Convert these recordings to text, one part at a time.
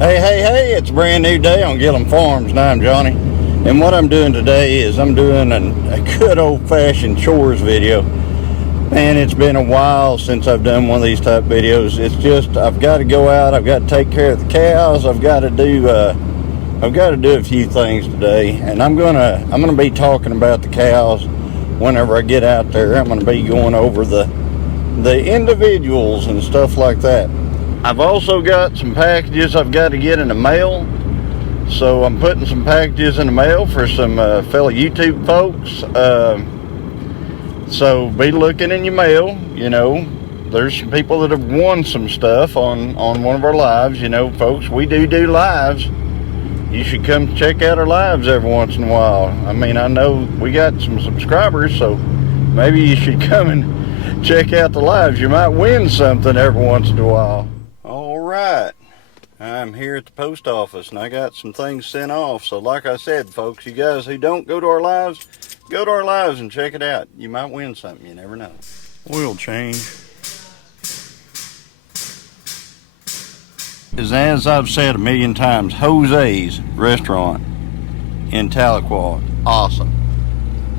Hey, it's a brand new day on Gilliam Farms, and I'm Johnny. And what I'm doing today is I'm doing a good old-fashioned chores video. Man, it's been a while since I've done one of these type videos. It's just, I've got to go out, I've got to take care of the cows, I've got to do a few things today. And I'm gonna be talking about the cows whenever I get out there. I'm gonna be going over the individuals and stuff like that. I've also got some packages I've got to get in the mail. So I'm putting some packages in the mail for some fellow YouTube folks. So be looking in your mail. You know, there's some people that have won some stuff on one of our lives. You know, folks, we do lives. You should come check out our lives every once in a while. I mean, I know we got some subscribers, so maybe you should come and check out the lives. You might win something every once in a while. All right, I'm here at the post office and I got some things sent off. So like I said, folks, you guys who don't go to our lives, go to our lives and check it out. You might win something, you never know. Oil change. As I've said a million times, Jose's restaurant in Tahlequah, awesome.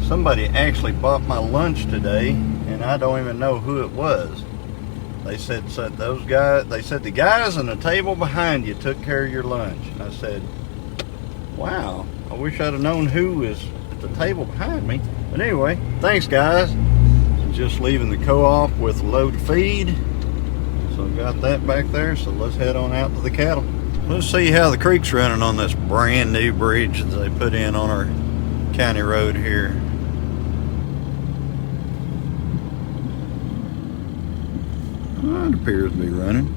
Somebody actually bought my lunch today and I don't even know who it was. They said the guys on the table behind you took care of your lunch. And I said, wow, I wish I'd have known who was at the table behind me. But anyway, thanks guys. Just leaving the co-op with a load of feed. So got that back there, so let's head on out to the cattle. Let's see how the creek's running on this brand new bridge that they put in on our county road here. It appears to be running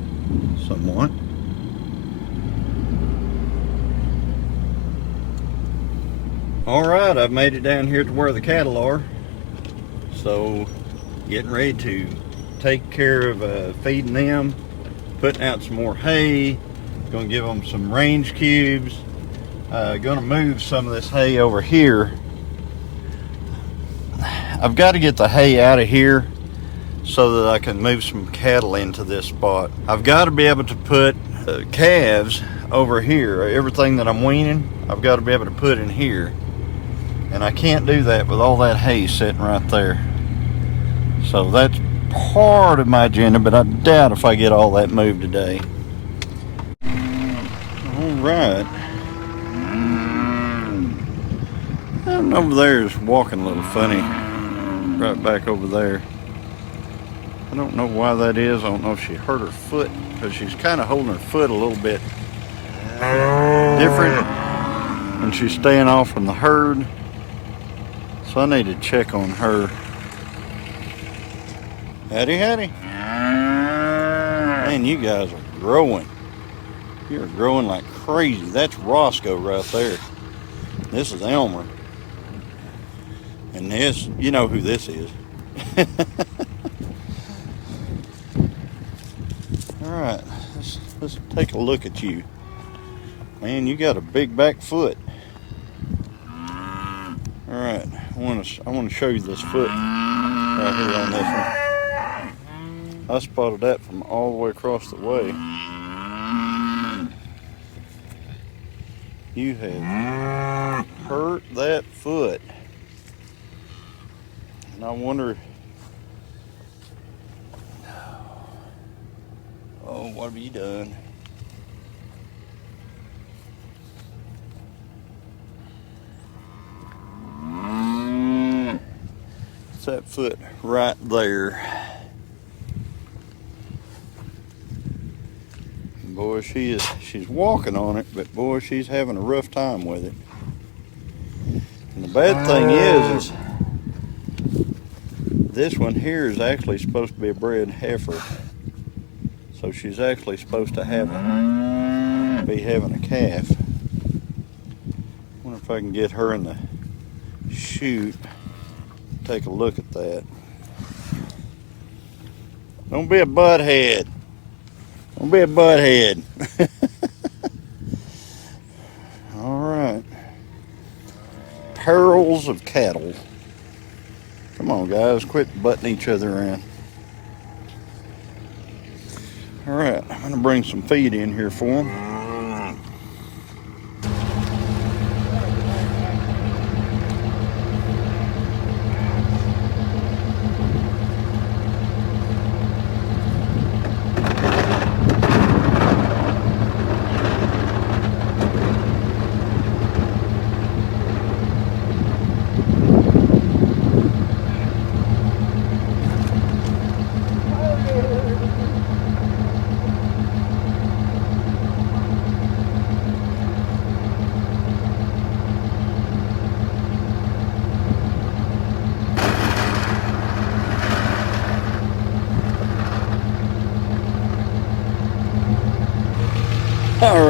somewhat. Alright, I've made it down here to where the cattle are. So, getting ready to take care of feeding them, putting out some more hay, gonna give them some range cubes, gonna move some of this hay over here. I've got to get the hay out of here so that I can move some cattle into this spot. I've got to be able to put calves over here. Everything that I'm weaning, I've got to be able to put in here. And I can't do that with all that hay sitting right there. So that's part of my agenda, but I doubt if I get all that moved today. Alright. That over there is walking a little funny. Right back over there. I don't know why that is. I don't know if she hurt her foot, because she's kind of holding her foot a little bit different when she's staying off from the herd. So I need to check on her. Hattie. Man, you guys are growing. You're growing like crazy. That's Roscoe right there. This is Elmer. And this, you know who this is. Alright, let's take a look at you. Man, you got a big back foot. Alright, I want to show you this foot right here on this one. I spotted that from all the way across the way. You have hurt that foot. And I wonder, oh, what have you done? It's that foot right there. Boy, she's walking on it, but boy, she's having a rough time with it. And the bad thing is this one here is actually supposed to be a bred heifer. So she's actually supposed to be having a calf. Wonder if I can get her in the chute. Take a look at that. Don't be a butthead. Don't be a butthead. All right. Perils of cattle. Come on, guys, quit butting each other around. All right, I'm gonna bring some feed in here for them.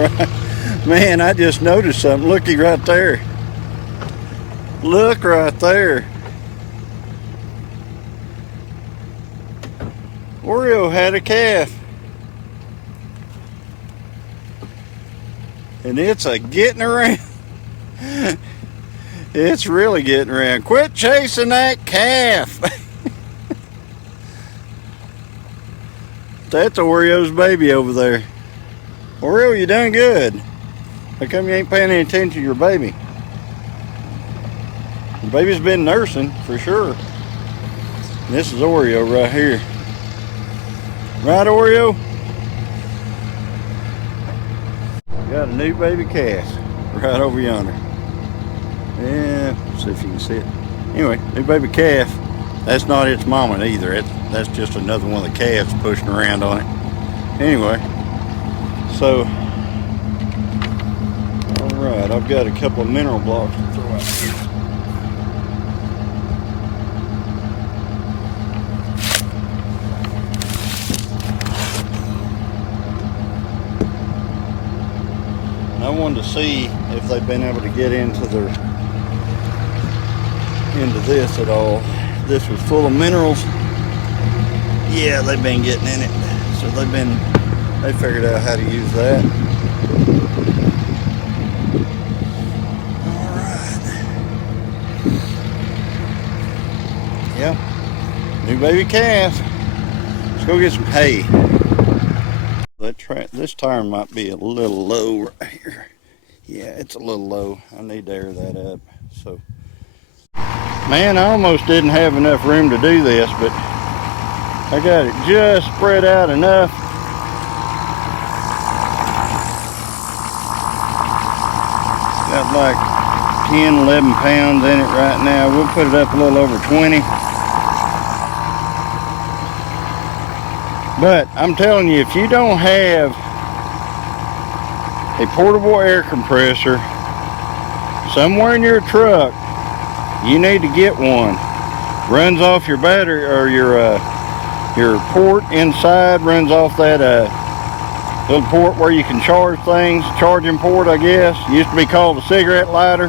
right. Man, I just noticed something. Looky right there. Look right there. Oreo had a calf. And it's a getting around. It's really getting around. Quit chasing that calf. That's Oreo's baby over there. Oreo, you done good. How come you ain't paying any attention to your baby? The baby's been nursing for sure. And this is Oreo right here. Right, Oreo? Got a new baby calf right over yonder. Yeah, see if you can see it. Anyway, new baby calf. That's not its mama either. That's just another one of the calves pushing around on it. Anyway, so, all right, I've got a couple of mineral blocks to throw out here. I wanted to see if they've been able to get into this at all. This was full of minerals. Yeah, they've been getting in it. So they figured out how to use that. All right. Yep. New baby calf. Let's go get some hay. This tire might be a little low right here. Yeah, it's a little low. I need to air that up. So, man, I almost didn't have enough room to do this, but I got it just spread out enough. Got like 10, 11 pounds in it right now. We'll put it up a little over 20. But I'm telling you, if you don't have a portable air compressor somewhere in your truck, you need to get one. Runs off your battery or your port inside, runs off that little port where you can charge things, charging port, I guess. Used to be called a cigarette lighter.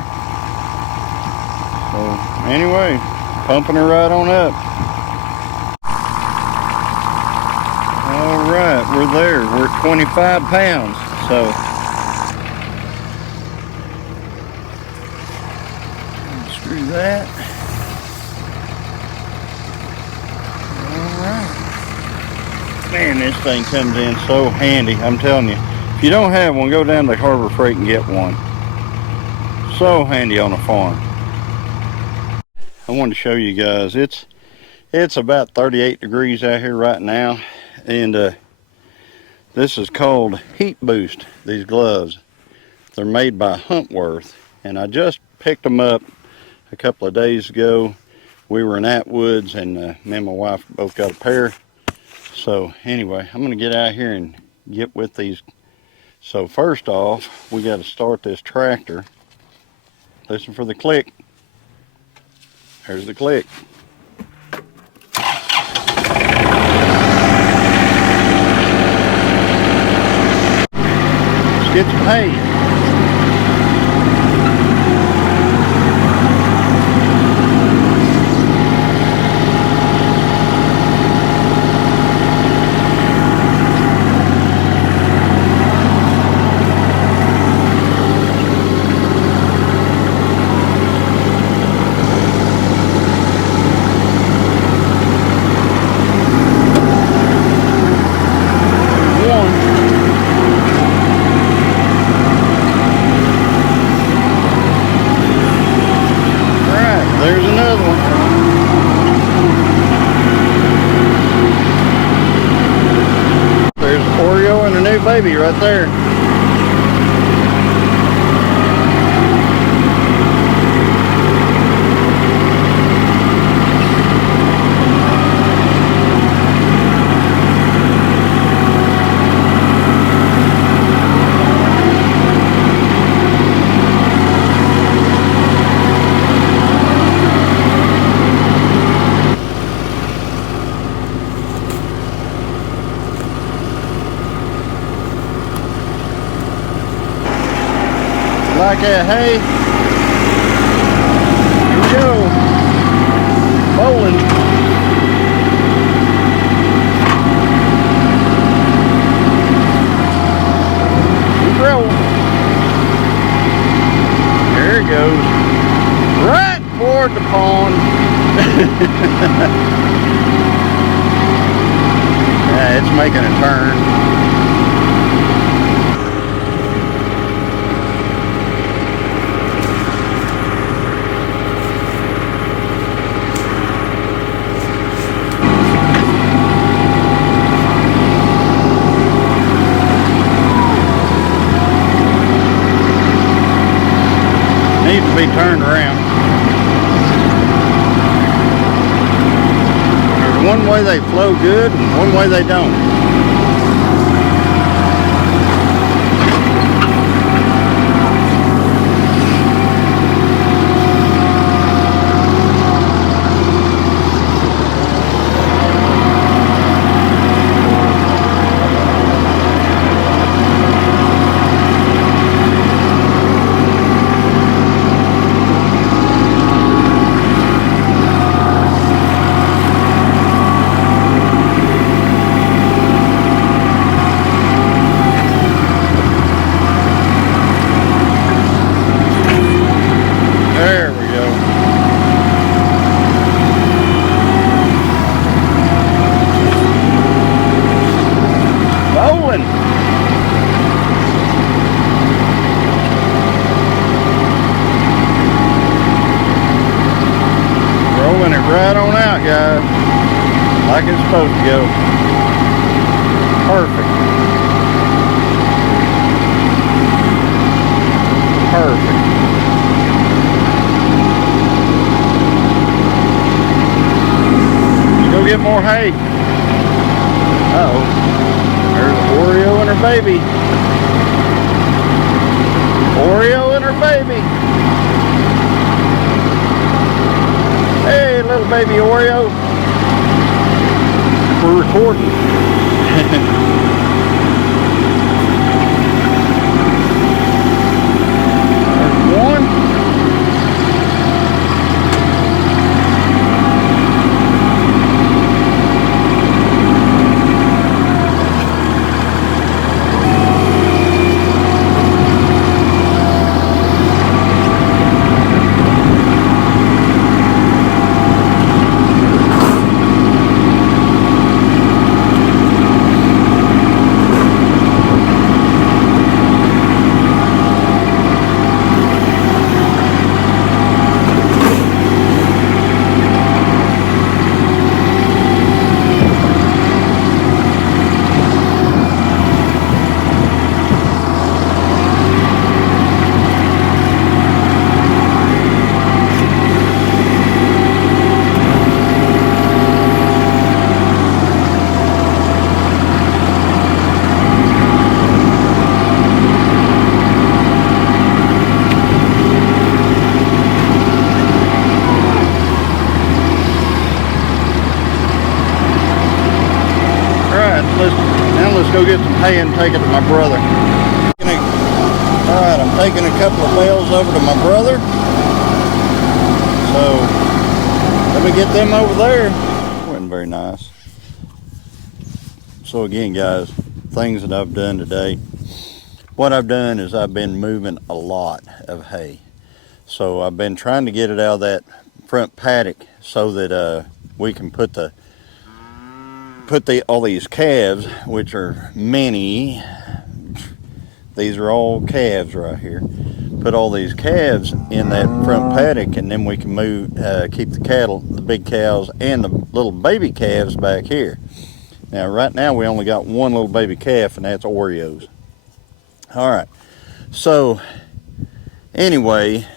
So anyway, pumping her right on up. All right, we're there. We're at 25 pounds. So screw that. All right. Man, this thing comes in so handy. I'm telling you, if you don't have one, go down to Harbor Freight and get one. So handy on a farm. I wanted to show you guys. It's about 38 degrees out here right now. And this is called Heat Boost, these gloves. They're made by Huntworth, and I just picked them up a couple of days ago. We were in Atwoods, and me and my wife both got a pair. So anyway, I'm gonna get out here and get with these. So first off, we got to start this tractor. Listen for the click. There's the click. Get some hay. Baby right there. Like that hay. Here we go. Bowling. Roll. There it goes. Right toward the pond. Yeah, it's making a turn. Needs to be turned around. There's one way they flow good and one way they don't. Right on out, guys, like it's supposed to go. Perfect. Perfect. Let's go get more hay. Uh-oh. There's Oreo and her baby. Oreo and her baby. Hey, little baby Oreo. We're recording. There's one. Let's go get some hay and take it to my brother. Alright, I'm taking a couple of bales over to my brother. So, let me get them over there. Wasn't very nice. So again, guys, things that I've done today. What I've done is I've been moving a lot of hay. So I've been trying to get it out of that front paddock so that we can put all these calves, which are many. These are all calves right here. Put all these calves in that front paddock, and then we can keep the cattle, the big cows, and the little baby calves back here. Now, right now we only got one little baby calf, and that's Oreos. All right. So, anyway,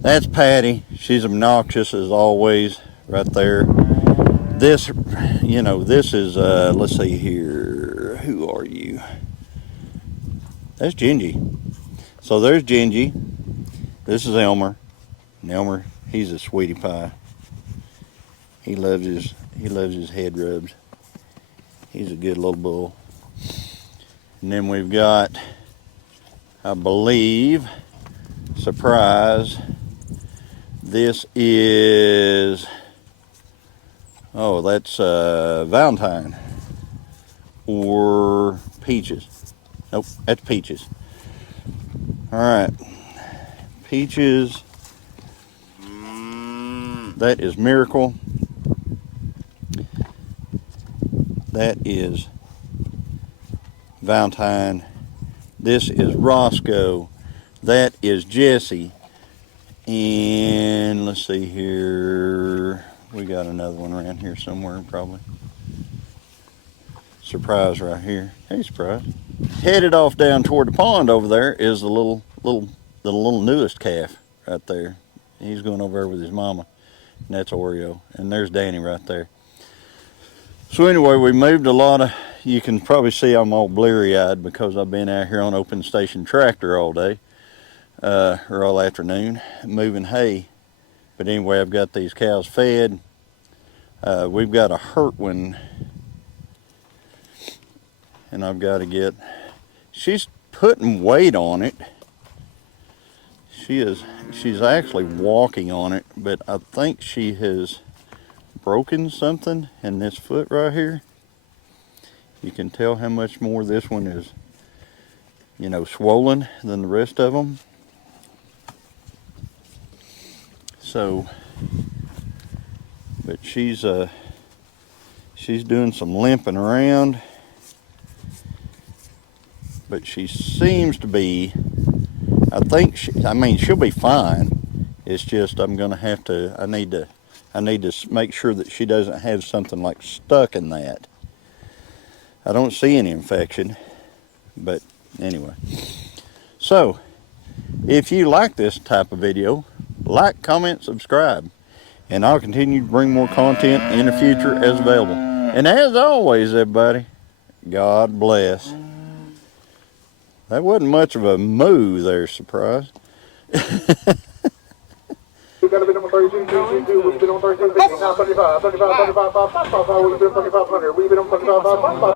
that's Patty. She's obnoxious as always, right there. This, this is, let's see here. Who are you? That's Gingy. So there's Gingy. This is Elmer. And Elmer, he's a sweetie pie. He loves his head rubs. He's a good little bull. And then we've got, I believe, Surprise. This is, oh, that's Valentine or Peaches. Nope, that's Peaches. All right, Peaches. That is Miracle. That is Valentine. This is Roscoe. That is Jesse. And let's see here. We got another one around here somewhere probably. Surprise right here. Hey, Surprise. Headed off down toward the pond over there is the little newest calf right there. He's going over there with his mama. And that's Oreo. And there's Danny right there. So anyway, we moved a lot of, you can probably see I'm all bleary-eyed because I've been out here on open station tractor all day, or all afternoon, moving hay. But anyway, I've got these cows fed. We've got a hurt one, and I've got to get, she's putting weight on it. She's actually walking on it, but I think she has broken something in this foot right here. You can tell how much more this one is, you know, swollen than the rest of them. So, but she's doing some limping around, but she seems to be, I think she'll be fine. It's just I'm gonna have to, I need to make sure that she doesn't have something like stuck in that. I don't see any infection, but anyway. So, if you like this type of video, like, comment, subscribe, and I'll continue to bring more content in the future as available. And as always, everybody, God bless. That wasn't much of a moo there, Surprise. We've got to be number 32, we've been on 32, now 35, we've been on 35,